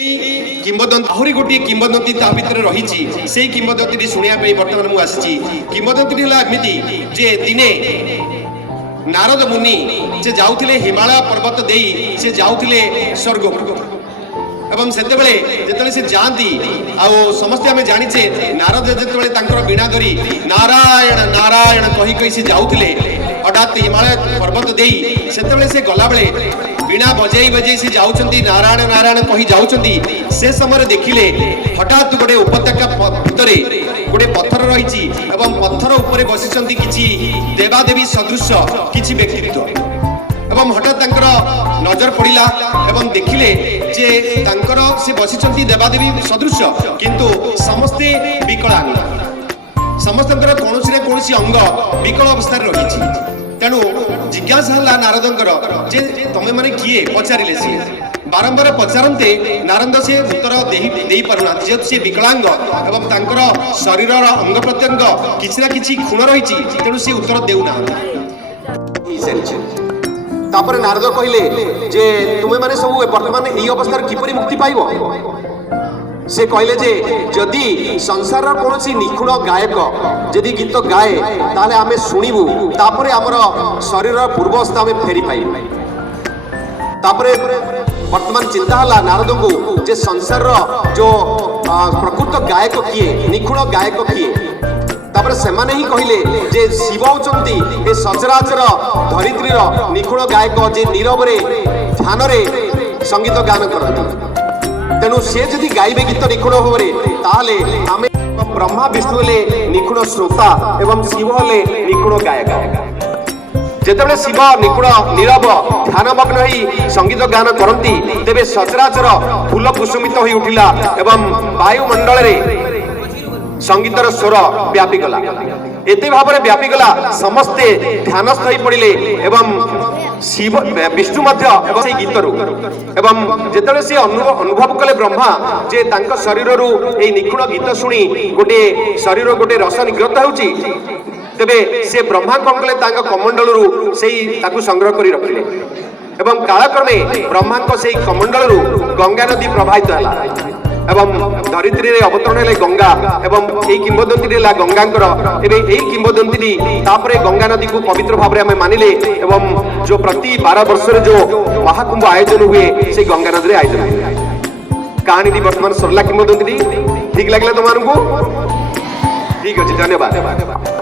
किंबदंती आहरी गोटे किंबदंती ता भितर रही से किंबदंती शुणा बर्तमान मुझे किंबदंती एमती जे दिने नारद मुनि से जाऊले हिमालय पर्वत दे से जाऊले स्वर्ग एवं से से जाती समस्ते आम जाचे नारद जो वीणा धरी नारायण नारायण कही कही से जाऊले हठात हिमालय पर्वत दे से गला बेले वीणा बजाई बजाई से जाउछंती नारायण नारायण कही जाउछंती से समय देखिले हठात गोटे उपत्यका भितरे गोटे पत्थर रही एवं पत्थर उपरे बसिचंती किछि देवादेवी सदृश किछि व्यक्तित्व एवं हठात नजर पड़ा एवं देखिले जे तांकर से बसिचंती देवादेवी सदृश किंतु समस्ते विकलांग समस्त कौन अंग विकल अवस्था रही तेणु जिज्ञासा है नारदंकर जे तमे माने किए पचारे सी बारंबार पचारते नारद से उत्तर दे पारना जेहेतु सी विकलांग एवं तांकर शरीर अंग प्रत्यंग किसी ना किसी खूण रही तेणु सी उत्तर देना तापर नारद कहले जे तुमे माने सब वर्तमान यही अवस्था किपरि मुक्ति पाइबो से कहले जे जदि संसार कौन निखुण गायक जदि गीत गाए ताले आमे शुणिबू तापरे आमर शरीर पूर्वस्था आमे फेरी पाइबू तापरे वर्तमान चिंता हला नारद को जे संसार जो प्रकृत गायक किए निखुण गायक किए तापर से माने ही कहले जे शिव होचंती ए सचराचर धरित्रीर निखुण गायक जे नीरव रे ध्यान रे संगीत गान करती तेणु सी जदि गाइबे गीत निखुण भाव ताले आमे ब्रह्मा विष्णु हेले निखुण श्रोता एवं शिव हेले निखुण गायक जेतेबेले शिव निखुण नीरव ध्यानमग्न होई संगीत गान करती तेबे सचराचर फूल कुसुमित होई उठिला एवं वायुमंडल रे संगीतर स्वर व्यापी गला एते भाव में व्यापी गला समस्ते ध्यानस्थ होई पड़िले एवं शिव विष्णु मध्य एवं से गीतरू एवं जेतेबेले से अनुभव कले ब्रह्मा जे तांका शरीररू ए निखुण गीत सुनी गोटे शरीर गोटे रस निग्रत होउची तेबे से ब्रह्मा कोन कले तांका कमंडलरू सेही ताकू संग्रह करी रखिले एवं कालक्रमे ब्रह्मा को सेही कमंडलरू गंगा नदी प्रवाहित हला एवं धरित्री रे अवतरण हेले गंगा एवं एई किंबदंती ला गंगांकर एबे एई किंबदंती तापरे गंगा नदी को पवित्र भाव रे हमें मानिले एवं जो प्रति 12 वर्ष रे जो महाकुंभ आयोजन हुए से गंगा नदी रे आयोजन हुए कहानी दी वर्तमान सरला किंबदंती ठीक लागला तुम मानकू ठीक अछि धन्यवाद।